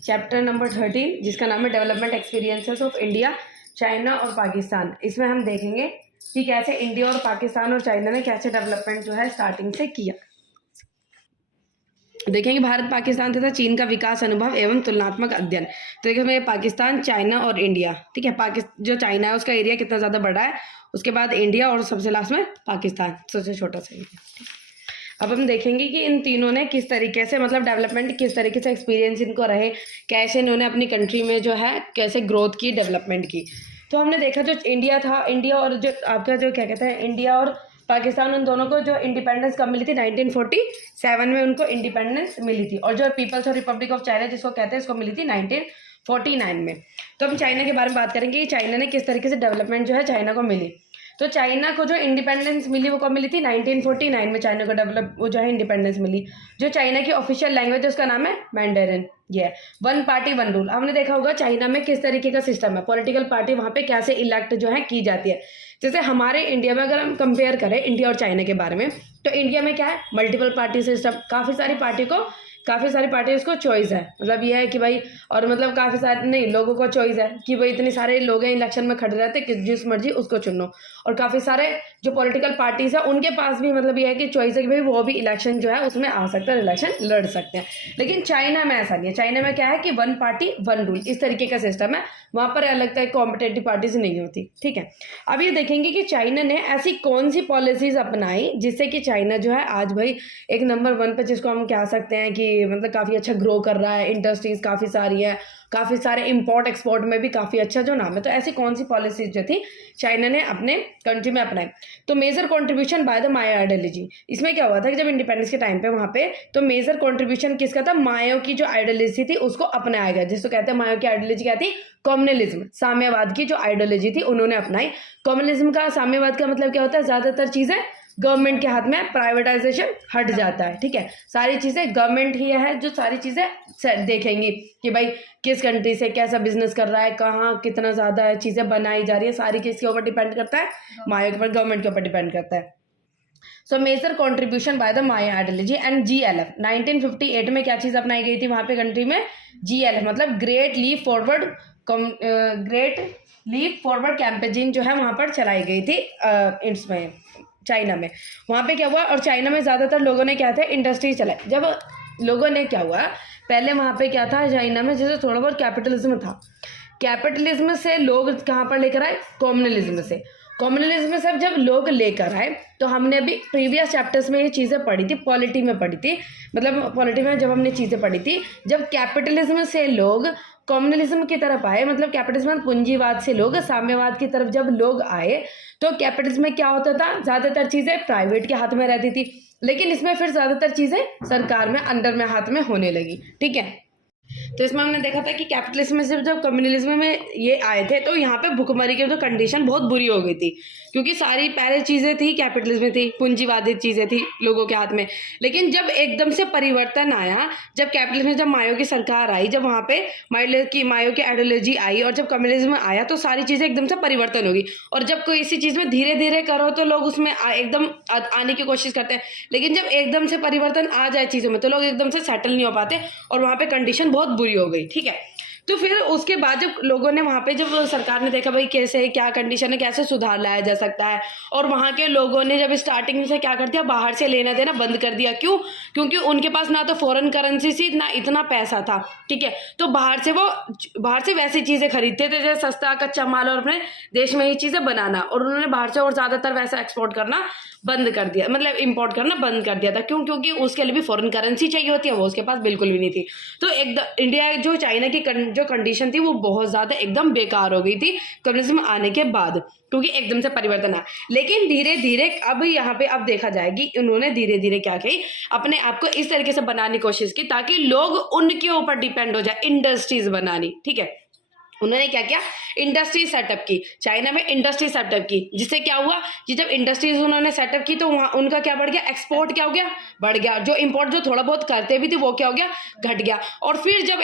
Chapter number 13 जिसका नाम है development experiences of India, China और पाकिस्तान। इसमें हम देखेंगे कि कैसे इंडिया और पाकिस्तान और चाइना ने कैसे डेवलपमेंट जो है स्टार्टिंग से किया। देखेंगे भारत, पाकिस्तान तथा चीन का विकास अनुभव एवं तुलनात्मक अध्ययन। तो देखिए पाकिस्तान, चाइना और इंडिया, ठीक है। जो चाइना है उसका एरिया कितना ज़्यादा बड़ा है, उसके बाद इंडिया और सबसे लास्ट में पाकिस्तान, सबसे छोटा सा एरिया। अब हम देखेंगे कि इन तीनों ने किस तरीके से मतलब डेवलपमेंट, किस तरीके से एक्सपीरियंस इनको रहे, कैसे इन्होंने अपनी कंट्री में जो है कैसे ग्रोथ की, डेवलपमेंट की। तो हमने देखा जो इंडिया था, इंडिया और जो आपका जो क्या कहते हैं इंडिया और पाकिस्तान, उन दोनों को जो इंडिपेंडेंस कब मिली थी, 1947 में उनको इंडिपेंडेंस मिली थी। और जो पीपल्स और रिपब्लिक ऑफ चाइना जिसको कहते हैं, इसको मिली थी 1949 में। तो हम चाइना के बारे में बात करेंगे कि चाइना ने किस तरीके से डेवलपमेंट जो है चाइना को मिली। तो चाइना को जो इंडिपेंडेंस मिली वो कब मिली थी, 1949 में चाइना को वो जो है इंडिपेंडेंस मिली। जो चाइना की ऑफिशियल लैंग्वेज है उसका नाम है मैंडेरिन। ये वन पार्टी वन रूल। हमने देखा होगा चाइना में किस तरीके का सिस्टम है, पॉलिटिकल पार्टी वहाँ पे कैसे इलेक्ट जो है की जाती है। जैसे हमारे इंडिया में अगर हम कंपेयर करें इंडिया और चाइना के बारे में, तो इंडिया में क्या है, मल्टीपल पार्टी सिस्टम, काफ़ी सारी पार्टी उसको चॉइस है। मतलब ये है कि भाई, और मतलब काफ़ी सारे नहीं लोगों को चॉइस है कि भाई इतने सारे लोग हैं इलेक्शन में खड़े रहते कि जिस मर्जी उसको चुनो। और काफ़ी सारे जो पॉलिटिकल पार्टीज है उनके पास भी मतलब ये है कि चॉइस है कि भाई वो भी इलेक्शन जो है उसमें आ सकते हैं, इलेक्शन लड़ सकते हैं। लेकिन चाइना में ऐसा नहीं है। चाइना में क्या है कि वन पार्टी वन रूल, इस तरीके का सिस्टम है। वहाँ पर अलग तरह कॉम्पिटेटिव पार्टीज नहीं होती, ठीक है। अब ये देखेंगे कि चाइना ने ऐसी कौन सी पॉलिसीज अपनाई जिससे कि चाइना जो है आज भाई एक नंबर 1 पे, जिसको हम कह सकते हैं कि मतलब काफ़ी अच्छा ग्रो कर रहा है, इंडस्ट्रीज काफ़ी सारी है, काफ़ी सारे इंपोर्ट एक्सपोर्ट में भी काफ़ी अच्छा जो नाम है। तो ऐसी कौन सी पॉलिसीज जो थी चाइना ने अपने कंट्री में अपनाई। तो major contribution by the Mao ideology. इसमें क्या हुआ था कि जब इंडिपेंडेंस के टाइम पे वहाँ पे तो मेजर कंट्रीब्यूशन किसका था, मायो की जो आइडियोलॉजी थी उसको अपनाया गया। जिसको कहते हैं मायो की आइडियोलॉजी क्या थी, कम्युनलिज्म, साम्यवाद की जो आइडियोलॉजी थी उन्होंने अपनाई। कम्युनलिज्म का, साम्यवाद का मतलब क्या होता है, ज़्यादातर चीज़ें गवर्नमेंट के हाथ में, प्राइवेटाइजेशन हट जाता है, ठीक है। सारी चीज़ें गवर्नमेंट ही है जो सारी चीज़ें देखेंगी कि भाई किस कंट्री से कैसा बिजनेस कर रहा है, कहाँ कितना ज़्यादा है चीज़ें बनाई जा रही है, सारी किसके ऊपर डिपेंड करता है, माया के ऊपर, गवर्नमेंट के ऊपर डिपेंड करता है। So major contribution by the Mao ideology and GLF। 1958 में क्या चीज़ अपनाई गई थी वहाँ पे कंट्री में, GLF मतलब ग्रेट लीप फॉरवर्ड कैंपेन जो है वहाँ पर चलाई गई थी इसमें चाइना में। वहाँ पे क्या हुआ, और चाइना में ज़्यादातर लोगों ने क्या था, इंडस्ट्री चलाई। जब लोगों ने क्या हुआ, पहले वहाँ पे क्या था चाइना में, जैसे थोड़ा बहुत कैपिटलिज्म था, कैपिटलिज्म से लोग कहाँ पर लेकर आए, कम्युनलिज्म से। कम्युनलिज्म से जब लोग लेकर आए तो हमने अभी प्रीवियस चैप्टर्स में ये चीज़ें पढ़ी थी, पॉलिटी में पढ़ी थी, मतलब पॉलिटी में जब हमने चीज़ें पढ़ी थी, जब कैपिटलिज्म से लोग कम्युनलिज्म की तरफ आए, मतलब कैपिटलिज्म पूंजीवाद से लोग साम्यवाद की तरफ जब लोग आए, तो कैपिटलिज्म में क्या होता था, ज़्यादातर चीज़ें प्राइवेट के हाथ में रहती थी, लेकिन इसमें फिर ज़्यादातर चीज़ें सरकार में, अंडर में, हाथ में होने लगी, ठीक है। तो इसमें हमने देखा था कि कैपिटलिज्म में से जब कम्युनलिज्म में ये आए थे तो यहाँ पे भुखमरी की तो कंडीशन बहुत बुरी हो गई थी, क्योंकि सारी पहले चीज़ें थी कैपिटलिज्म में थी, पूंजीवादी चीज़ें थी लोगों के हाथ में। लेकिन जब एकदम से परिवर्तन आया, जब कैपिटलिज्म में जब मायो की सरकार आई, जब वहाँ पे मायो की आइडियोलॉजी आई और जब कम्युनलिज्म आया तो सारी चीज़ें एकदम से परिवर्तन होगी। और जब कोई इसी चीज़ में धीरे धीरे करो तो लोग उसमें एकदम आने की कोशिश करते हैं, लेकिन जब एकदम से परिवर्तन आ जाए चीज़ों में तो लोग एकदम से सेटल नहीं हो पाते और वहाँ पे कंडीशन बहुत बुरी हो गई, ठीक है। तो फिर उसके बाद जब लोगों ने वहाँ पे, जब सरकार ने देखा भाई कैसे क्या कंडीशन है, कैसे सुधार लाया जा सकता है, और वहाँ के लोगों ने जब स्टार्टिंग से क्या कर दिया, बाहर से लेना देना बंद कर दिया। क्यों? क्योंकि उनके पास ना तो फॉरेन करेंसी थी ना इतना पैसा था, ठीक है। तो बाहर से वैसी चीज़ें खरीदते थे जैसे सस्ता कच्चा माल और अपने देश में ही चीज़ें बनाना, और उन्होंने बाहर से और ज़्यादातर वैसा एक्सपोर्ट करना बंद कर दिया, मतलब इंपोर्ट करना बंद कर दिया था। क्यों? क्योंकि उसके लिए भी फॉरेन करेंसी चाहिए होती है, वो उसके पास बिल्कुल भी नहीं थी। तो एकदम इंडिया जो चाइना की जो कंडीशन थी वो बहुत ज़्यादा एकदम बेकार हो गई थी कम्युनिज्म आने के बाद, क्योंकि एकदम से परिवर्तन आया। लेकिन धीरे धीरे अब यहाँ पे अब देखा जाएगी उन्होंने धीरे धीरे क्या की, अपने आप को इस तरीके से बनाने की कोशिश की ताकि लोग उनके ऊपर डिपेंड हो जाए, इंडस्ट्रीज बनानी, ठीक है। उन्होंने क्या किया, इंडस्ट्री सेटअप की, चाइना में इंडस्ट्री सेटअप की, जिससे क्या हुआ कि जब इंडस्ट्रीज उन्होंने सेटअप की तो वहाँ उनका क्या बढ़ गया, एक्सपोर्ट क्या हो गया, बढ़ गया। जो इंपोर्ट जो थोड़ा बहुत करते भी थे वो क्या हो गया, घट गया। और फिर जब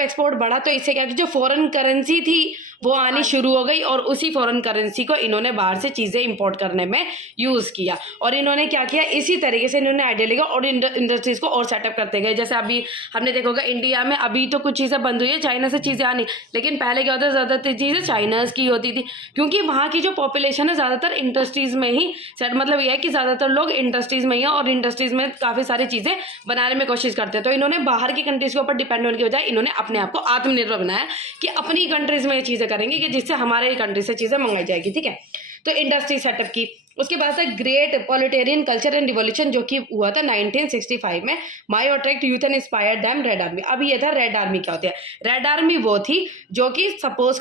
एक्सपोर्ट बढ़ा तो इससे क्या कि जो फॉरेन करेंसी थी वो आनी शुरू हो गई, और उसी फॉरेन करेंसी को इन्होंने बाहर से चीज़ें इंपोर्ट करने में यूज़ किया। और इन्होंने क्या किया, इसी तरीके से इन्होंने आइडिया लिया और इंडस्ट्रीज को और सेटअप करते गए। जैसे अभी हमने देखा होगा इंडिया में अभी तो कुछ चीज़ें बंद हुई है, चाइना से चीज़ें आनी, लेकिन पहले क्या होता है, ज़्यादातर चीज़ें चाइनाज की होती थी, क्योंकि वहाँ की जो पॉपुलेशन है ज़्यादातर इंडस्ट्रीज़ में ही मतलब यह है कि ज़्यादातर लोग इंडस्ट्रीज़ में ही हैं और इंडस्ट्रीज़ में काफ़ी सारी चीज़ें बनाने में कोशिश करते हैं। तो इन्होंने बाहर की कंट्रीज़ के ऊपर डिपेंड होने की बजाय इन्होंने अपने आप को आत्मनिर्भर बनाया कि अपनी कंट्रीज़ में ये चीज़ें करेंगे कि जिससे हमारे कंट्री से चीज़ें मंगाई जाएगी। ठीक है, तो इंडस्ट्री सेटअप की। उसके बाद था great proletarian culture and revolution, जो कि हुआ था 1965 में। Mao attract youth and inspired them red army. अब ये था रेड आर्मी क्या होती है। रेड आर्मी वो थी जो कि सपोर्ट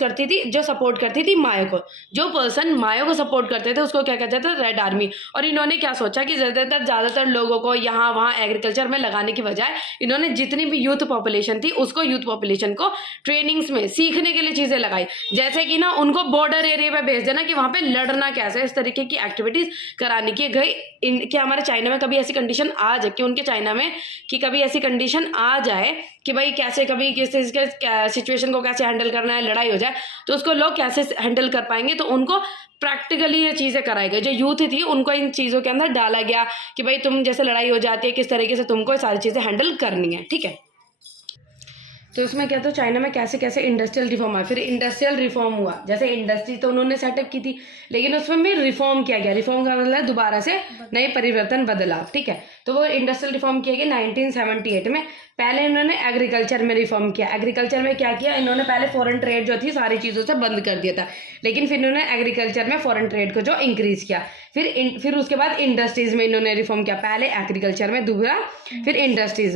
करती थी मायो को। जो पर्सन मायो को सपोर्ट करते थे उसको क्या कहते थे, रेड आर्मी। और इन्होंने क्या सोचा कि ज़्यादातर लोगों को यहाँ वहाँ एग्रीकल्चर में लगाने की बजाय इन्होंने जितनी भी यूथ पॉपुलेशन थी उसको यूथ पॉपुलेशन को ट्रेनिंग्स में सीखने के लिए चीज़ें लगाई, जैसे कि ना उनको बॉर्डर एरिया पे भेज देना कि वहाँ पे लड़ना कैसे, इस तरीके की एक्टिविटीज कराने की गई। क्या हमारे चाइना में कभी ऐसी कंडीशन आ जाए कि उनके चाइना में कि कभी ऐसी कंडीशन आ जाए कि भाई कैसे कभी किस सिचुएशन को कैसे हैंडल करना है, लड़ाई हो जाए तो उसको लोग कैसे हैंडल कर पाएंगे, तो उनको प्रैक्टिकली ये चीज़ें कराई गई। जो यूथ थी उनको इन चीज़ों के अंदर डाला गया कि भाई तुम जैसे लड़ाई हो जाती है किस तरीके से तुमको ये सारी चीज़ें हैंडल करनी है। ठीक है, तो उसमें क्या था, चाइना में कैसे कैसे इंडस्ट्रियल रिफॉर्म आया। फिर इंडस्ट्रियल रिफॉर्म हुआ, जैसे इंडस्ट्री तो उन्होंने सेटअप की थी लेकिन उसमें भी रिफॉर्म किया गया। रिफॉर्म का मतलब दोबारा से नए परिवर्तन, बदलाव। ठीक है, तो वो इंडस्ट्रियल रिफॉर्म किया गया 1978 में। पहले इन्होंने एग्रीकल्चर में रिफॉर्म किया। एग्रीकल्चर में क्या किया, इन्होंने पहले फॉरेन ट्रेड जो थी सारी चीज़ों से बंद कर दिया था, लेकिन फिर इन्होंने एग्रीकल्चर में फॉरेन ट्रेड को जो इंक्रीज किया। फिर उसके बाद इंडस्ट्रीज में इन्होंने रिफॉर्म किया, पहले एग्रीकल्चर में, दूसरा फिर इंडस्ट्रीज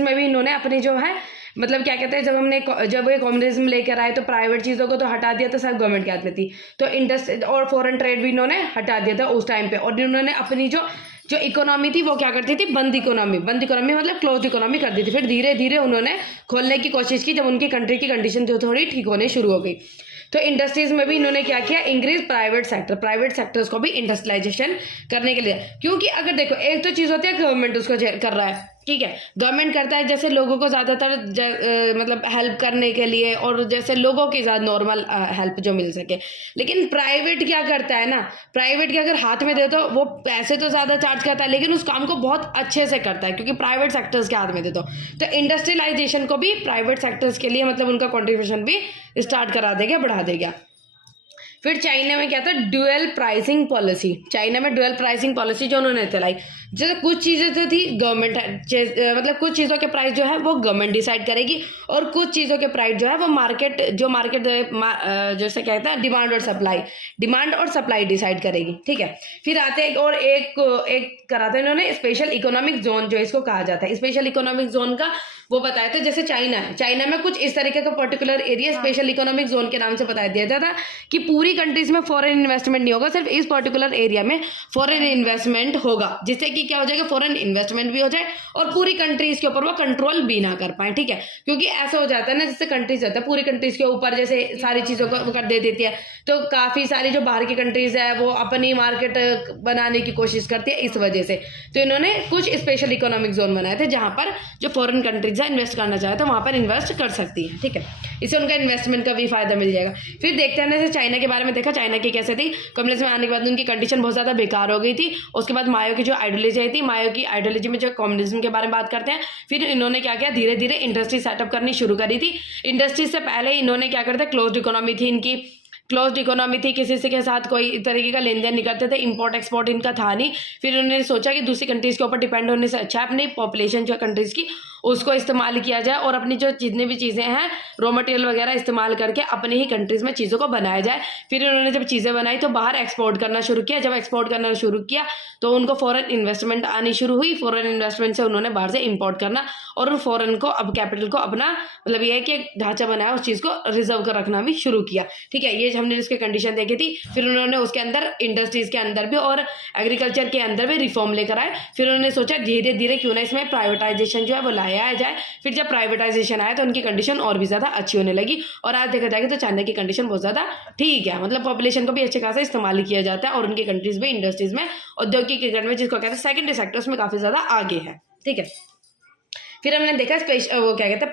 में भी इन्होंने अपनी जो है मतलब क्या कहते हैं, जब ये कम्युनिज्म लेकर आए तो प्राइवेट चीज़ों को तो हटा दिया था, सब गवर्नमेंट के हाथ में थी। तो इंडस्ट्री और फॉरेन ट्रेड भी इन्होंने हटा दिया था उस टाइम पे। और इन्होंने अपनी जो इकोनॉमी थी वो क्या करती थी, बंद इकोनॉमी मतलब क्लोज इकोनॉमी कर दी थी। फिर धीरे धीरे उन्होंने खोलने की कोशिश की जब उनकी कंट्री की कंडीशन जो थोड़ी ठीक होने शुरू हो गई। तो इंडस्ट्रीज में भी इन्होंने क्या किया, इंक्रीज प्राइवेट सेक्टर्स को भी इंडस्ट्रियलाइजेशन करने के लिए। क्योंकि अगर देखो एक तो चीज़ होती है गवर्नमेंट उसको कर रहा है, ठीक है, गवर्नमेंट करता है जैसे लोगों को ज़्यादातर मतलब हेल्प करने के लिए, और जैसे लोगों की ज़्यादा नॉर्मल हेल्प जो मिल सके। लेकिन प्राइवेट क्या करता है ना, प्राइवेट के अगर हाथ में दे तो वो पैसे तो ज़्यादा चार्ज करता है लेकिन उस काम को बहुत अच्छे से करता है क्योंकि प्राइवेट सेक्टर्स के हाथ में दे तो इंडस्ट्रियलाइजेशन को भी प्राइवेट सेक्टर्स के लिए मतलब उनका कॉन्ट्रीब्यूशन भी स्टार्ट करा देगा, बढ़ा देगा। फिर चाइना में क्या था, ड्यूअल प्राइसिंग पॉलिसी। चाइना में ड्यूअल प्राइसिंग पॉलिसी जो उन्होंने चलाई, जैसे कुछ चीज़ें तो थी गवर्नमेंट, मतलब कुछ चीज़ों के प्राइस जो है वो गवर्नमेंट डिसाइड करेगी और कुछ चीज़ों के प्राइस जो है वो मार्केट जैसे कहते हैं डिमांड और सप्लाई डिसाइड करेगी। ठीक है, फिर आते हैं और एक कराते हैं इन्होंने स्पेशल इकोनॉमिक जोन, जो इसको कहा जाता है स्पेशल इकोनॉमिक जोन का वो बताया था। जैसे चाइना में कुछ इस तरीके का particular area special economic zone के नाम से बता दिया जाता था कि पूरी कंट्रीज में फॉरेन इन्वेस्टमेंट नहीं होगा, सिर्फ इस पर्टिकुलर एरिया में फॉरेन इन्वेस्टमेंट होगा, जिससे कि क्या हो जाएगा, फॉरेन इन्वेस्टमेंट भी हो जाए और पूरी कंट्रीज के ऊपर वो कंट्रोल भी ना कर पाए। ठीक है, क्योंकि ऐसा हो जाता है ना, जैसे कंट्रीज होता है पूरी कंट्रीज के ऊपर जैसे सारी चीज़ों को कर दे देती है, तो काफ़ी सारी जो बाहर की कंट्रीज है वो अपनी मार्केट बनाने की कोशिश करती है इस वजह से। तो इन्होंने कुछ स्पेशल इकोनॉमिक जोन बनाए थे जहाँ पर जो फॉरेन कंट्रीज है इन्वेस्ट करना चाहे तो वहाँ पर इन्वेस्ट कर सकती है। ठीक है, इससे उनका इन्वेस्टमेंट का भी फायदा मिल जाएगा। फिर देखते हैं जैसे चाइना के बारे में देखा, चाइना की कैसे थी, कम्युनिज्म में आने के बाद उनकी कंडीशन बहुत ज़्यादा बेकार हो गई थी। उसके बाद मायो की जो आइडियोलॉजी आई थी, मायो की आइडियोलॉजी में जो कम्युनिज्म के बारे में बात करते हैं, फिर इन्होंने क्या किया, धीरे धीरे इंडस्ट्री सेटअप करनी शुरू करी थी। इंडस्ट्री से पहले इन्होंने क्या करते, क्लोज्ड इकोनॉमी थी इनकी, क्लोज्ड इकोनॉमी थी, किसी से के साथ कोई तरीके का लेन देन नहीं करते थे, इंपोर्ट एक्सपोर्ट इनका था नहीं। फिर उन्होंने सोचा कि दूसरी कंट्रीज़ के ऊपर डिपेंड होने से अच्छा है अपनी पॉपुलेशन जो कंट्रीज़ की उसको इस्तेमाल किया जाए और अपनी जो जितनी भी चीज़ें हैं रॉ मटेरियल वगैरह इस्तेमाल करके अपनी ही कंट्रीज़ में चीज़ों को बनाया जाए। फिर उन्होंने जब चीज़ें बनाई तो बाहर एक्सपोर्ट करना शुरू किया। जब एक्सपोर्ट करना शुरू किया तो उनको फॉरेन इन्वेस्टमेंट आनी शुरू हुई। फॉरेन इन्वेस्टमेंट से उन्होंने बाहर से इंपोर्ट करना और फॉरेन को अब कैपिटल को अपना मतलब ये है कि ढांचा बनाया, उस चीज़ को रिजर्व कर रखना भी शुरू किया। ठीक है, ये हमने उसके कंडीशन देखी थी। फिर उन्होंने उसके अंदर इंडस्ट्रीज के अंदर भी और एग्रीकल्चर के अंदर भी रिफॉर्म लेकर आए। फिर उन्होंने सोचा धीरे धीरे क्यों ना इसमें प्राइवेटाइजेशन जो है वो लाया जाए। फिर जब प्राइवेटाइजेशन आया तो उनकी कंडीशन और भी ज़्यादा अच्छी होने लगी, और आज देखा जाएगा तो चाइना की कंडीशन बहुत ज़्यादा ठीक है, मतलब पॉपुलेशन को भी अच्छे खासा इस्तेमाल किया जाता है, और उनकी कंट्रीज में इंडस्ट्रीज में औद्योगिकीकरण में जिसको कहते हैं सेकेंडरी सेक्टर, उसमें काफ़ी ज़्यादा आगे है। ठीक है, फिर हमने देखा वो क्या कहते हैं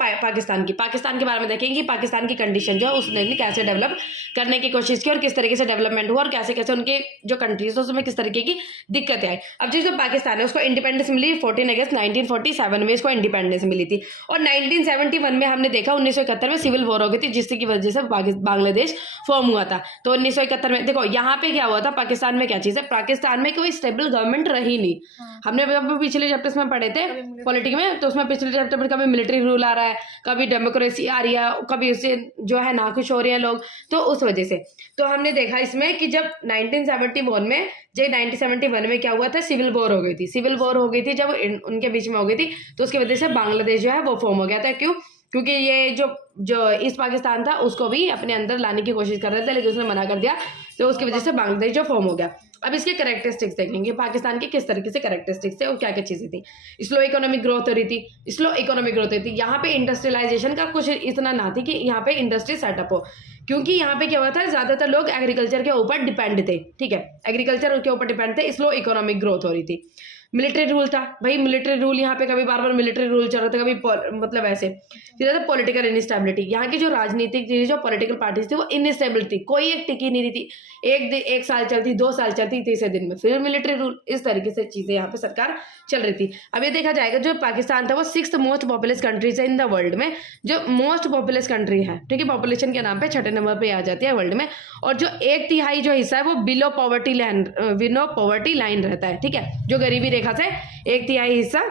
पाकिस्तान के बारे में देखेंगे कि पाकिस्तान की कंडीशन जो है उसने भी कैसे डेवलप करने की कोशिश की और किस तरीके से डेवलपमेंट हुआ और कैसे कैसे उनके जो कंट्रीज उसमें किस तरीके की दिक्कतें आई। अब जो पाकिस्तान है उसको इंडिपेंडेंस मिली 14 अगस्त 1947 में इसको इंडिपेंडेंस मिली थी, और 1971 में हमने देखा 1971 में सिविल वॉर हो गई थी जिसकी वजह से बांग्लादेश फॉर्म हुआ था। तो 1971 में देखो यहाँ पे क्या हुआ था, पाकिस्तान में क्या चीज़ है, पाकिस्तान में कोई स्टेबल गवर्नमेंट रही नहीं। हमने पिछले चैप्टर्स में पढ़े थे पॉलिटिक्स में, तो उसमें पिछले चैप्टर में कभी मिलिट्री रूल आ रहा है, कभी डेमोक्रेसी आ रही है, कभी उससे जो है नाखुश हो रहे हैं लोग, तो उस वजह से। तो हमने देखा इसमें कि जब 1971 में क्या हुआ था, सिविल वॉर हो गई थी। सिविल वॉर हो गई थी जब उनके बीच में हो गई थी, तो उसकी वजह से बांग्लादेश जो है वो फॉर्म हो गया था। क्यों? क्योंकि ये जो ईस्ट पाकिस्तान था उसको भी अपने अंदर लाने की कोशिश कर रहे थे, लेकिन उसने मना कर दिया, तो उसकी वजह से बांग्लादेश जो फॉर्म हो गया। अब इसके कैरेक्टरिस्टिक्स देखेंगे पाकिस्तान के किस तरीके से कैरेक्टरिस्टिक्स है और क्या क्या चीज़ें थी। स्लो इकोनॉमिक ग्रोथ हो रही थी। यहाँ पे इंडस्ट्रियलाइजेशन का कुछ इतना ना थी कि यहाँ पे इंडस्ट्री सेटअप हो, क्योंकि यहाँ पे क्या हुआ था, ज़्यादातर लोग एग्रीकल्चर के ऊपर डिपेंड थे। ठीक है, एग्रीकल्चर के ऊपर डिपेंड थे। स्लो इकोनॉमिक ग्रोथ हो रही थी। मिलिट्री रूल था भाई, मिलिट्री रूल यहाँ पे कभी बार बार मिलिट्री रूल चल रहा था, कभी मतलब ऐसे। फिर था पॉलिटिकल इनस्टेबिलिटी, यहाँ की जो राजनीतिक जो पॉलिटिकल पार्टीज थी वो इनस्टेबल थी, कोई एक टिकी नहीं रही थी। एक साल चलती, 2 साल चलती, तीसरे दिन में फिर मिलिट्री रूल। इस तरीके से चीज़ें यहाँ पे सरकार चल रही थी। अब ये देखा जाएगा जो पाकिस्तान था वो 6th मोस्ट पॉपुलस कंट्रीज है इन द वर्ल्ड में, जो मोस्ट पॉपुलस कंट्री है। ठीक है, पॉपुलेशन के नाम पे 6ठे नंबर पे आ जाती है वर्ल्ड में, और जो 1/3 जो हिस्सा है वो बिलो पॉवर्टी लाइन रहता है। ठीक है, जो गरीबी रेखा से 1/3 हिस्सा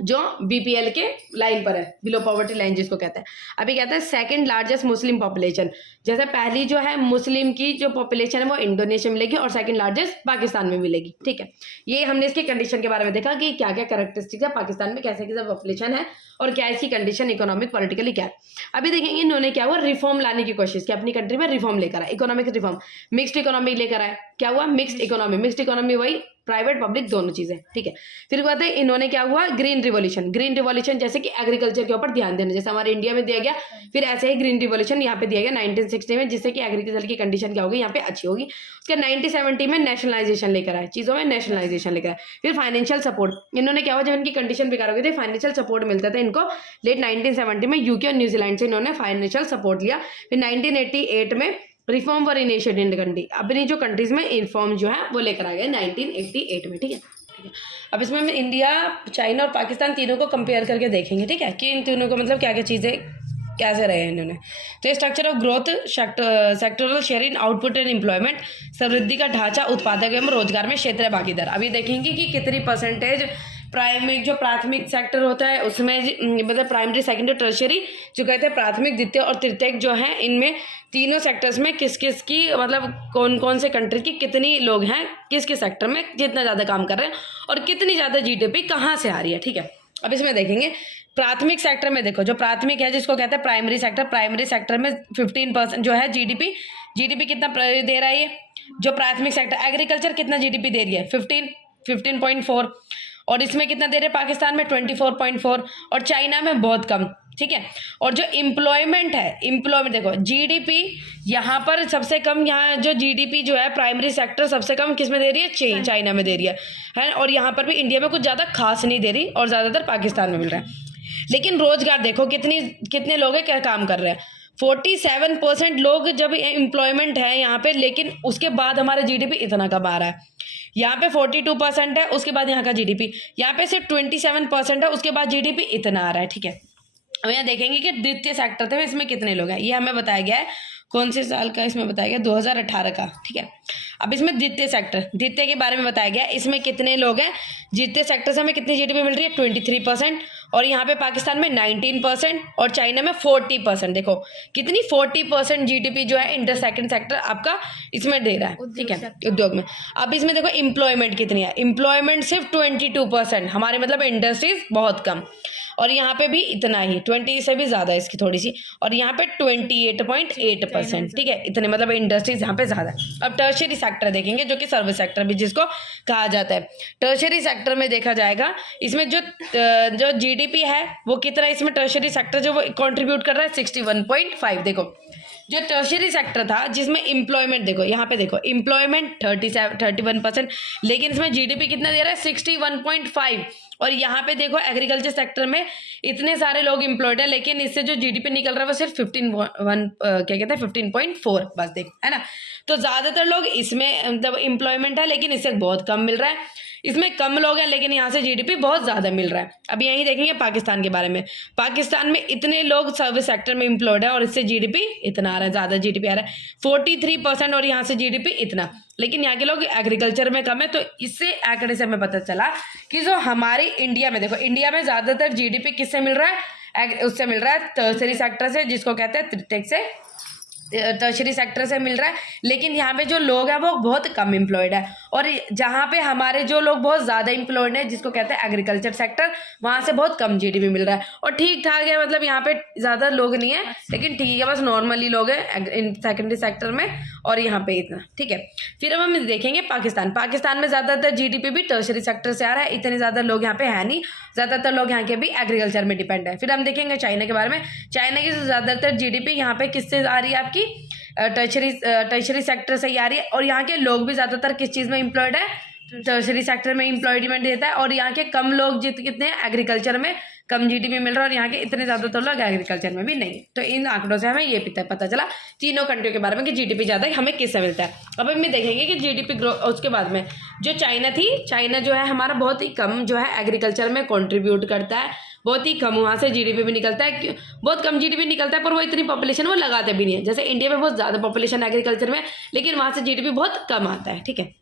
जो बीपीएल के लाइन पर है, बिलो पॉवर्टी लाइन जिसको कहते हैं। अभी कहते हैं सेकंड लार्जेस्ट मुस्लिम पॉपुलेशन, जैसे पहली जो है मुस्लिम की जो पॉपुलेशन है वो इंडोनेशिया में मिलेगी और सेकंड लार्जेस्ट पाकिस्तान में मिलेगी। ठीक है, ये हमने इसके कंडीशन के बारे में देखा कि क्या क्या कैरेक्टरिस्टिक्स है पाकिस्तान में, कैसे कैसे पॉपुलेशन है और क्या इसकी कंडीशन इकोनॉमिक पॉलिटिकली क्या है। अभी देखेंगे इन्होंने क्या हुआ, रिफॉर्म लाने की कोशिश की, अपनी कंट्री में रिफॉर्म लेकर आए, इकोनॉमिक रिफॉर्म, मिक्स्ड इकोनॉमी लेकर आए। क्या हुआ, मिक्स्ड इकोनॉमी वही प्राइवेट पब्लिक दोनों चीजें। ठीक है, फिर कहते हैं इन्होंने क्या हुआ, ग्रीन रिवॉल्यूशन जैसे कि एग्रीकल्चर के ऊपर ध्यान देना, जैसे हमारे इंडिया में दिया गया, फिर ऐसे ही ग्रीन रिवॉल्यूशन यहाँ पे दिया गया 1960 में, जिससे कि एग्रीकल्चर की कंडीशन क्या होगी यहाँ पे अच्छी होगी। उसके 1970 में नेशनलाइजेशन लेकर आए, चीजों में नेशनलाइजेशन लेकर आए। फिर फाइनेंशियल सपोर्ट, इन्होंने क्या हुआ, जब इनकी कंडीशन बेकार हो गई थी फाइनेंशियल सपोर्ट मिलता था इनको। लेट 1970 में यूके और न्यूजीलैंड से इन्होंने फाइनेंशियल सपोर्ट लिया। फिर 1988 में reform were initiated in the country, अपनी जो कंट्रीज में रिफॉर्म जो है वो लेकर आ गए 1988 में। ठीक है, अब इसमें हम इंडिया, चाइना और पाकिस्तान तीनों को कंपेयर करके देखेंगे। ठीक है, कि इन तीनों को मतलब क्या क्या चीज़ें कैसे रहे हैं इन्होंने। तो structure of growth, sectoral share in output and employment, समृद्धि का ढांचा, उत्पादक एवं रोजगार में क्षेत्रीय भागीदार। अभी देखेंगे कि कितनी परसेंटेज प्राथमिक सेक्टर होता है उसमें, मतलब प्राइमरी, सेकेंडरी, टर्शियरी जो कहते हैं प्राथमिक, द्वितीय और तृतीयक जो है, इनमें तीनों सेक्टर्स में किस किस की मतलब कौन कौन से कंट्री की कितनी लोग हैं किस किस सेक्टर में जितना ज़्यादा काम कर रहे हैं और कितनी ज़्यादा जीडीपी कहाँ से आ रही है। ठीक है, अब इसमें देखेंगे प्राथमिक सेक्टर में, देखो जो प्राथमिक है जिसको कहते हैं प्राइमरी सेक्टर में 15% जो है जीडीपी कितना दे रहा है ये, जो प्राथमिक सेक्टर। एग्रीकल्चर कितना जीडीपी दे रही है, 15.4, और इसमें कितना दे रहे हैं पाकिस्तान में 24.4 और चाइना में बहुत कम। ठीक है, और जो एम्प्लॉयमेंट देखो जीडीपी यहाँ पर सबसे कम, यहाँ जो जीडीपी जो है प्राइमरी सेक्टर सबसे कम किस में दे रही है, चाइना में दे रही है, और यहाँ पर भी इंडिया में कुछ ज़्यादा खास नहीं दे रही और ज़्यादातर पाकिस्तान में मिल रहा है। लेकिन रोजगार देखो कितने लोग हैं क्या काम कर रहे हैं, 47% लोग जब एम्प्लॉयमेंट है यहाँ पे, लेकिन उसके बाद हमारा जीडीपी इतना कम आ रहा है। यहाँ पे 42% है, उसके बाद यहाँ का जीडीपी, यहाँ पे सिर्फ 27% है, उसके बाद जीडीपी इतना आ रहा है। ठीक है, अब यहाँ देखेंगे कि द्वितीय सेक्टर थे इसमें कितने लोग हैं, ये हमें बताया गया है कौन से साल का, इसमें बताया गया 2018 का। ठीक है, अब इसमें द्वितीय के बारे में बताया गया, इसमें कितने लोग हैं, द्वितीय सेक्टर से हमें कितनी जीडीपी मिल रही है 23%, और यहाँ पे पाकिस्तान में 19% और चाइना में 40%। देखो कितनी 40% जीडीपी जो है इंटर सेकंड सेक्टर आपका इसमें दे रहा है। ठीक है, उद्योग में। अब इसमें देखो एम्प्लॉयमेंट कितनी है, एम्प्लॉयमेंट सिर्फ 22%, हमारे मतलब इंडस्ट्रीज बहुत कम, और यहाँ पे भी इतना ही 20 से भी ज़्यादा इसकी थोड़ी सी, और यहाँ पे 28.8%, ठीक है, इतने मतलब इंडस्ट्रीज यहाँ पे ज़्यादा। अब टर्शियरी सेक्टर देखेंगे जो कि सर्विस सेक्टर भी जिसको कहा जाता है। टर्शियरी सेक्टर में देखा जाएगा इसमें जो जीडीपी है वो कितना, इसमें टर्शियरी सेक्टर जो वो कंट्रीब्यूट कर रहा है 61.5। देखो जो टर्शियरी सेक्टर था जिसमें एम्प्लॉयमेंट, देखो यहाँ पे देखो एम्प्लॉयमेंट 31%, लेकिन इसमें जीडीपी कितना दे रहा है 61.5। और यहाँ पे देखो एग्रीकल्चर सेक्टर में इतने सारे लोग एम्प्लॉयड है, लेकिन इससे जो जीडीपी निकल रहा है वो सिर्फ 15.4 बस, देख है ना। तो ज़्यादातर लोग इसमें मतलब एम्प्लॉयमेंट है, लेकिन इससे बहुत कम मिल रहा है। इसमें कम लोग हैं लेकिन यहाँ से जीडीपी बहुत ज़्यादा मिल रहा है। अब यहीं देखेंगे पाकिस्तान के बारे में। पाकिस्तान में इतने लोग सर्विस सेक्टर में एम्प्लॉयड है और इससे जीडीपी इतना आ रहा है, ज़्यादा जीडीपी आ रहा है 43%, और यहाँ से जीडीपी इतना, लेकिन यहाँ के लोग एग्रीकल्चर में कम है। तो इससे आंकड़े से हमें पता चला कि जो हमारी इंडिया में, देखो इंडिया में ज़्यादातर जीडीपी किससे मिल रहा है, उससे मिल रहा है टर्शियरी सेक्टर से, जिसको कहते हैं ट्रिटेक से, टर्शियरी सेक्टर से मिल रहा है। लेकिन यहाँ पे जो लोग हैं वो बहुत कम एम्प्लॉयड है, और जहाँ पे हमारे जो लोग बहुत ज़्यादा एम्प्लॉयड हैं जिसको कहते हैं एग्रीकल्चर सेक्टर, वहाँ से बहुत कम जीडीपी मिल रहा है। और ठीक ठाक है, मतलब यहाँ पे ज़्यादा लोग नहीं है लेकिन ठीक है, बस नॉर्मली लोग हैं सेकेंडरी सेक्टर में, और यहाँ पे इतना, ठीक है। फिर अब हम देखेंगे पाकिस्तान में ज़्यादातर जीडीपी भी टर्शियरी सेक्टर से आ रहा है, इतने ज़्यादा लोग यहाँ पे है नहीं, ज़्यादातर लोग यहाँ के भी एग्रीकल्चर में डिपेंड है। फिर हम देखेंगे चाइना के बारे में। चाइना की ज़्यादातर जीडीपी यहाँ पे किससे आ रही है, आपकी टर्शियरी सेक्टर से ही आ रही है, और यहाँ के लोग भी ज़्यादातर किस चीज़ में एम्प्लॉयड है, टर्शियरी सेक्टर में एम्प्लॉयमेंट देता है। और यहाँ के कम लोग कितने हैं, एग्रीकल्चर में कम जीडीपी मिल रहा है, और यहाँ के इतने ज़्यादातर लोग एग्रीकल्चर में भी नहीं है। तो इन आंकड़ों से हमें ये पता चला तीनों कंट्रियों के बारे में कि जीडीपी ज़्यादा हमें किससे मिलता है। अब हम देखेंगे कि जीडीपी ग्रोथ, उसके बाद में जो चाइना थी, चाइना जो है हमारा बहुत ही कम जो है एग्रीकल्चर में कॉन्ट्रीब्यूट करता है, बहुत ही कम वहाँ से जीडीपी भी निकलता है, बहुत कम जीडीपी निकलता है, पर वो इतनी पॉपुलेशन वो लगाते भी नहीं है। जैसे इंडिया में बहुत ज़्यादा पॉपुलेशन एग्रीकल्चर में, लेकिन वहाँ से जीडीपी बहुत कम आता है, ठीक है।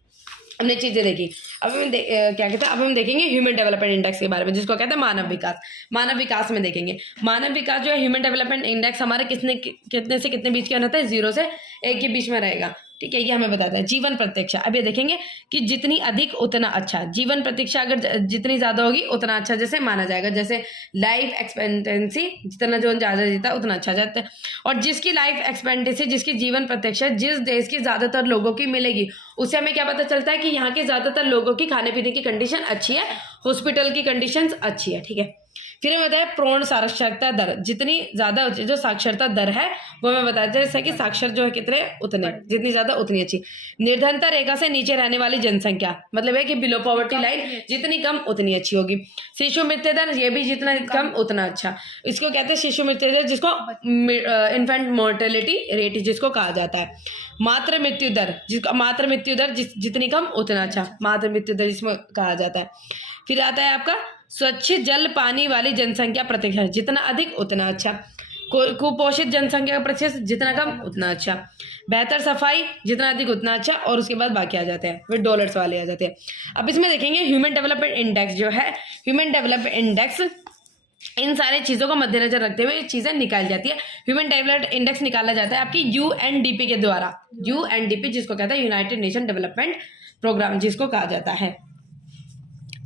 हमने चीज़ें देखी। अब हम क्या कहते हैं, अब हम देखेंगे ह्यूमन डेवलपमेंट इंडेक्स के बारे में, जिसको कहते हैं मानव विकास। मानव विकास में देखेंगे, मानव विकास जो है ह्यूमन डेवलपमेंट इंडेक्स हमारे कितने से कितने बीच का रहता है, 0 से 1 के बीच में रहेगा, ठीक है। ये हमें बताता है जीवन प्रतीक्षा। अब ये देखेंगे कि जितनी अधिक उतना अच्छा, जीवन प्रतीक्षा अगर जितनी ज़्यादा होगी उतना अच्छा जैसे माना जाएगा, जैसे लाइफ एक्सपेक्टेंसी जितना जो ज़्यादा जीता उतना अच्छा जाता है। और जिसकी लाइफ एक्सपेक्टेंसी, जिसकी जीवन प्रतीक्षा जिस देश की ज़्यादातर लोगों की मिलेगी, उससे हमें क्या पता चलता है कि यहाँ के ज़्यादातर लोगों की खाने पीने की कंडीशन अच्छी है, हॉस्पिटल की कंडीशन अच्छी है, ठीक है। फिर हमें बताया पूर्ण साक्षरता दर, जितनी ज़्यादा जो साक्षरता दर है वो हमें बताया जैसे कि साक्षर जो है कितने उतने, जितनी ज़्यादा उतनी अच्छी। निर्धनता रेखा से नीचे रहने वाली जनसंख्या, मतलब है कि बिलो पॉवर्टी लाइन जितनी कम उतनी अच्छी होगी। शिशु मृत्यु दर, ये भी जितना कम उतना अच्छा, इसको कहते हैं शिशु मृत्यु दर, जिसको इन्फेंट मोर्टेलिटी रेट जिसको कहा जाता है। मातृ मृत्यु दर, जितनी कम उतना अच्छा, मातृ मृत्यु दर जिसमें कहा जाता है। फिर आता है आपका स्वच्छ जल पानी वाली जनसंख्या प्रतिशत, जितना अधिक उतना अच्छा। कुपोषित जनसंख्या का प्रतिशत जितना कम उतना अच्छा। बेहतर सफाई, जितना अधिक उतना अच्छा। और उसके बाद बाकी आ जाते हैं, फिर डॉलर्स वाले आ जाते हैं। अब इसमें देखेंगे ह्यूमन डेवलपमेंट इंडेक्स जो है, ह्यूमन डेवलपमेंट इंडेक्स इन सारे चीज़ों को मद्देनजर रखते हुए चीज़ें निकाली जाती है। ह्यूमन डेवलपमेंट इंडेक्स निकाला जाता है आपकी यूएनडीपी के द्वारा, यूएनडीपी जिसको कहता है यूनाइटेड नेशन डेवलपमेंट प्रोग्राम जिसको कहा जाता है,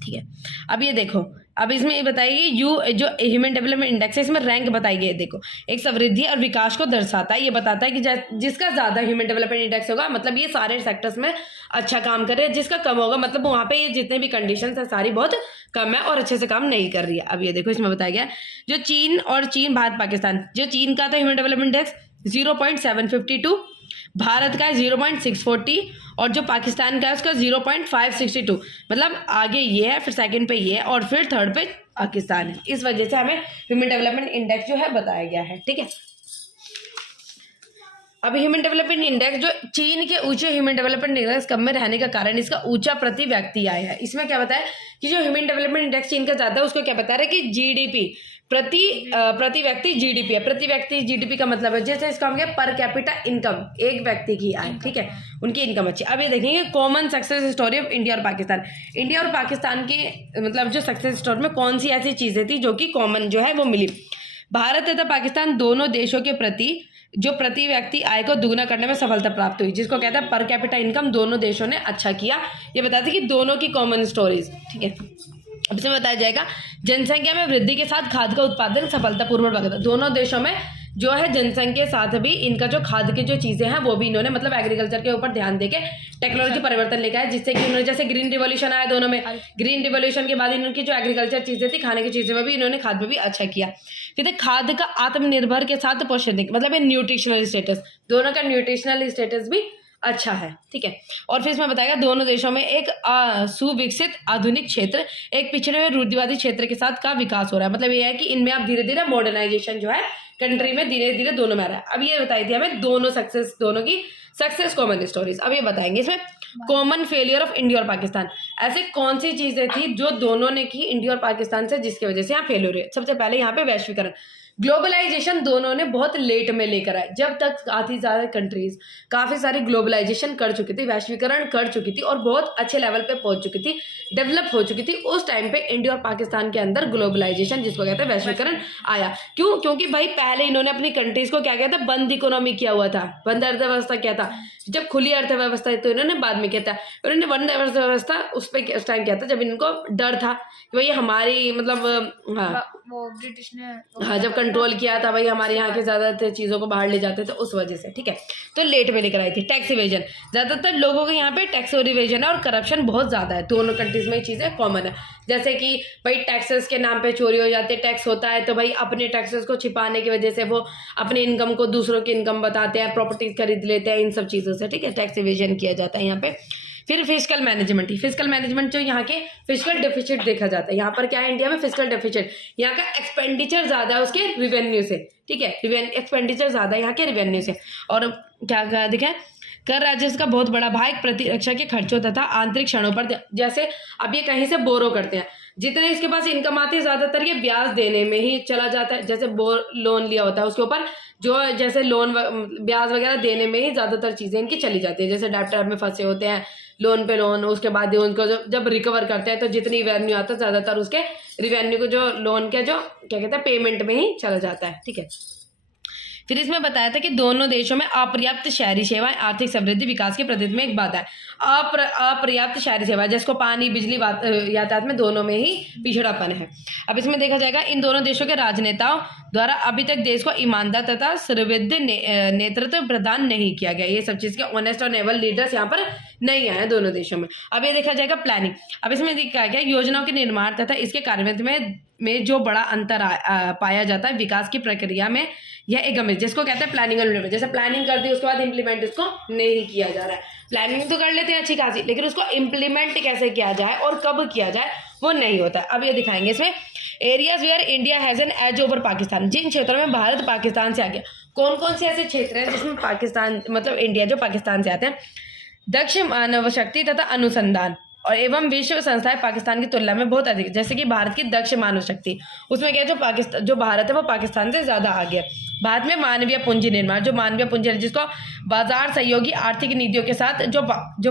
ठीक है। अब ये देखो, अब इसमें ये बताइए जो ह्यूमन डेवलपमेंट इंडेक्स है इसमें रैंक बताई गई है। देखो, एक समृद्धि और विकास को दर्शाता है। ये बताता है कि जिसका ज़्यादा ह्यूमन डेवलपमेंट इंडेक्स होगा मतलब ये सारे सेक्टर्स में अच्छा काम कर रहे हैं, जिसका कम होगा मतलब वहाँ पे ये जितने भी कंडीशंस है सारी बहुत कम है और अच्छे से काम नहीं कर रही है। अब ये देखो, इसमें बताया गया जो चीन भारत पाकिस्तान, जो चीन का था ह्यूमन डेवलपमेंट इंडेक्स 0.752, भारत का 0.640 और जो पाकिस्तान का है उसका 0.562, मतलब आगे ये है, फिर सेकंड पे ये है और फिर थर्ड पे पाकिस्तान है। इस वजह से हमें ह्यूमन डेवलपमेंट इंडेक्स जो है बताया गया है, ठीक है। अब ह्यूमन डेवलपमेंट इंडेक्स जो चीन के ऊंचे ह्यूमन डेवलपमेंट इंडेक्स कम में रहने का कारण इसका ऊंचा प्रति व्यक्ति आय है। इसमें क्या बताया कि जो ह्यूमन डेवलपमेंट इंडेक्स चीन का ज़्यादा है उसको क्या बता रहा है कि जीडीपी प्रति व्यक्ति जीडीपी है। प्रति व्यक्ति जीडीपी का मतलब है जैसे इसका हम पर कैपिटा इनकम, एक व्यक्ति की आय, ठीक है, उनकी इनकम अच्छी। अब ये देखेंगे common success story of India और पाकिस्तान। इंडिया और पाकिस्तान की मतलब जो सक्सेस स्टोरी में कौन सी ऐसी चीज़ें थी जो कि कॉमन जो है वो मिली। भारत तथा पाकिस्तान दोनों देशों के प्रति व्यक्ति आय को दुगना करने में सफलता प्राप्त हुई, जिसको कहता है पर कैपिटा इनकम। दोनों देशों ने अच्छा किया, ये बताते हैं कि दोनों की कॉमन स्टोरीज, ठीक है। अब इसमें बताया जाएगा जनसंख्या में वृद्धि के साथ खाद का उत्पादन सफलतापूर्वक बढ़ा। दोनों देशों में जो है जनसंख्या के साथ भी इनका जो खाद की जो चीजें हैं वो भी इन्होंने मतलब एग्रीकल्चर के ऊपर ध्यान देके टेक्नोलॉजी परिवर्तन लेकर आया, जिससे कि इन्होंने जैसे ग्रीन रिवॉल्यूशन आया दोनों में, ग्रीन रिवॉल्यूशन के बाद इनकी जो एग्रीकल्चर चीजें थी खाने की चीजें में भी इन्होंने खाद में भी अच्छा किया। फिर खाद का आत्मनिर्भर के साथ पोषण मतलब न्यूट्रिशनल स्टेटस, दोनों का न्यूट्रिशनल स्टेटस भी अच्छा है, ठीक है। और फिर इसमें बताएगा दोनों देशों में एक सुविकसित आधुनिक क्षेत्र एक पिछड़े हुए रूढ़िवादी क्षेत्र के साथ का विकास हो रहा है। मतलब ये है कि इनमें अब धीरे धीरे मॉडर्नाइजेशन जो है कंट्री में धीरे धीरे दोनों में आ रहा है। अब ये बताई थी हमें दोनों की सक्सेस कॉमन स्टोरीज। अब ये बताएंगे इसमें कॉमन फेलियर ऑफ इंडिया और पाकिस्तान, ऐसे कौन सी चीजें थी जो दोनों ने की इंडिया और पाकिस्तान से जिसकी वजह से यहाँ फेल हो रही है। सबसे पहले यहाँ पे वैश्वीकरण, ग्लोबलाइजेशन दोनों ने बहुत लेट में लेकर आए। जब तक काफी सारे कंट्रीज काफी सारी ग्लोबलाइजेशन कर चुकी थी, वैश्वीकरण कर चुकी थी और बहुत अच्छे लेवल पे पहुंच चुकी थी, डेवलप हो चुकी थी, उस टाइम पे इंडिया और पाकिस्तान के अंदर ग्लोबलाइजेशन जिसको कहते हैं वैश्वीकरण आया। क्यों? क्योंकि भाई पहले इन्होंने अपनी कंट्रीज को क्या किया था, बंद इकोनॉमी किया हुआ था, बंद अर्थव्यवस्था किया था। जब खुली अर्थव्यवस्था तो इन्होंने बाद में किया था, इन्होंने बंद अर्थव्यवस्था उस पर उस टाइम किया था जब इनको डर था कि भाई हमारी मतलब वो ब्रिटिश ने हाँ जब कंट्रोल किया था भाई हमारे यहाँ के ज्यादातर चीजों को बाहर ले जाते थे उस वजह से, ठीक है। तो लेट में लेकर आई थी। टैक्स इवेजन, ज्यादातर लोगों के यहाँ पे टैक्स और इवेजन है और करप्शन बहुत ज्यादा है, दोनों कंट्रीज में ये चीजें कॉमन है। जैसे कि भाई टैक्सेस के नाम पे चोरी हो जाती है, टैक्स होता है तो भाई अपने टैक्सेस को छिपाने की वजह से वो अपनी इनकम को दूसरों की इनकम बताते हैं, प्रॉपर्टीज खरीद लेते हैं, इन सब चीजों से, ठीक है। टैक्स इवेजन किया जाता है यहाँ पे। फिर फिजिकल मैनेजमेंट, फिजिकल मैनेजमेंट जो यहाँ के फिजिकल डेफिसिट देखा जाता है। यहाँ पर क्या है इंडिया में फिजिकल डेफिसिट, यहाँ का एक्सपेंडिचर ज्यादा है उसके रिवेन्यू से, ठीक है। एक्सपेंडिचर ज्यादा है यहाँ के रिवेन्यू से। और क्या दिखा, कर राजस्व का बहुत बड़ा भाग प्रतिरक्षा के खर्चों तथा आंतरिक क्षणों पर, जैसे अब ये कहीं से बोरो करते हैं, जितने इसके पास इनकम आती है ज्यादातर ये ब्याज देने में ही चला जाता है। जैसे लोन लिया होता है उसके ऊपर जो जैसे लोन ब्याज वगैरह देने में ही ज्यादातर चीजें इनकी चली जाती है। जैसे डेब्ट में फंसे होते हैं, लोन पे लोन, उसके बाद उनको जब रिकवर करते हैं तो जितनी रेवेन्यू आता है ज्यादातर उसके रिवेन्यू को जो लोन के जो क्या कहते हैं पेमेंट में ही चला जाता है, ठीक है। फिर इसमें बताया था कि दोनों देशों में अपर्याप्त शहरी सेवाएं आर्थिक समृद्धि विकास के प्रतिनिधित्व में एक बात है। अपर्याप्त शहरी सेवा जिसको पानी बिजली यातायात में दोनों में ही पिछड़ापन है। अब इसमें देखा जाएगा इन दोनों देशों के राजनेताओं द्वारा अभी तक देश को ईमानदार तथा सर्वविध नेतृत्व प्रदान नहीं किया गया। ये सब चीज के ऑनेस्ट और नेबल लीडर्स यहाँ पर नहीं आए दोनों देशों में। अब ये देखा जाएगा प्लानिंग। अब इसमें देखा गया योजनाओं के निर्माण तथा इसके कार्यान्वयन में जो बड़ा अंतर पाया जाता है विकास की प्रक्रिया में, यह एक गंभीर जिसको कहते हैं प्लानिंग और इम्प्लीमेंट। जैसे प्लानिंग कर दी उसके बाद इम्प्लीमेंट इसको नहीं किया जा रहा है। प्लानिंग तो कर लेते हैं अच्छी खासी, लेकिन उसको इम्प्लीमेंट कैसे किया जाए और कब किया जाए वो नहीं होता है। अब ये दिखाएंगे इसमें areas where India has an edge over Pakistan, जिन क्षेत्रों में भारत पाकिस्तान से आगे। कौन कौन से ऐसे क्षेत्र हैं जिसमें पाकिस्तान मतलब इंडिया जो पाकिस्तान से आते हैं? दक्ष मानव शक्ति तथा अनुसंधान और एवं विश्व संस्थाएं पाकिस्तान की तुलना में बहुत अधिक, जैसे कि भारत की दक्ष मानव शक्ति, उसमें क्या है जो भारत है वो पाकिस्तान से ज्यादा आगे है। भारत में मानवीय पूंजी निर्माण, जो मानवीय पूंजी है जिसको बाजार सहयोगी आर्थिक नीतियों के साथ जो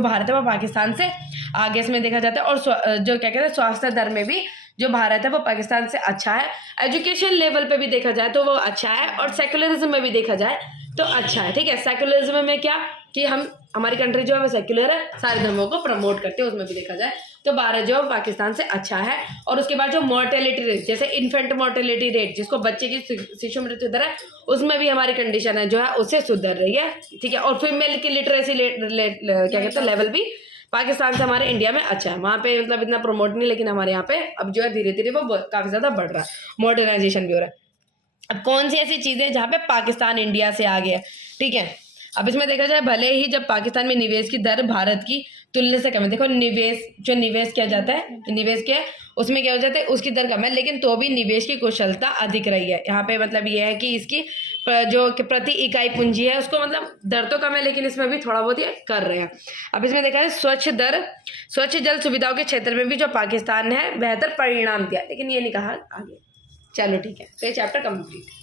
भारत है वो पाकिस्तान से आगे इसमें देखा जाता है। और जो क्या कहते हैं स्वास्थ्य दर में भी जो भारत है वो पाकिस्तान से अच्छा है। एजुकेशन लेवल पे भी देखा जाए तो वो अच्छा है, और सेक्युलरिज्म में भी देखा जाए तो अच्छा है, ठीक है। सेक्युलरिज्म में क्या कि हमारी कंट्री जो है वो सेक्युलर है, सारे धर्मों को प्रमोट करते हैं, उसमें भी देखा जाए तो भारत जो है पाकिस्तान से अच्छा है। और उसके बाद जो मोर्टेलिटी रेट, जैसे इन्फेंट मोर्टेलिटी रेट जिसको बच्चे की शिशु मृत्यु दर है, उसमें भी हमारी कंडीशन है जो है उससे सुधर रही है, ठीक है। और फीमेल की लिटरेसी क्या कहते हैं लेवल भी पाकिस्तान से हमारे इंडिया में अच्छा है। वहाँ पे मतलब इतना प्रमोट नहीं, लेकिन हमारे यहाँ पे अब जो है धीरे धीरे वो काफी ज्यादा बढ़ रहा है, मॉडर्नाइजेशन भी हो रहा है। अब कौन सी ऐसी चीजें जहाँ पे पाकिस्तान इंडिया से आगे है, ठीक है। अब इसमें देखा जाए भले ही जब पाकिस्तान में निवेश की दर भारत की तुलना से कम है, देखो निवेश किया जाता है, निवेश क्या उसमें क्या हो जाता है उसकी दर कम है, लेकिन तो भी निवेश की कुशलता अधिक रही है। यहाँ पे मतलब ये है कि इसकी जो प्रति इकाई पूंजी है उसको मतलब दर तो कम है, लेकिन इसमें भी थोड़ा बहुत ये कर रहे हैं। अब इसमें देखा जाए स्वच्छ जल सुविधाओं के क्षेत्र में भी जो पाकिस्तान है बेहतर परिणाम दिया, लेकिन ये नहीं कहा आगे। चलो ठीक है, तो ये चैप्टर कंप्लीट।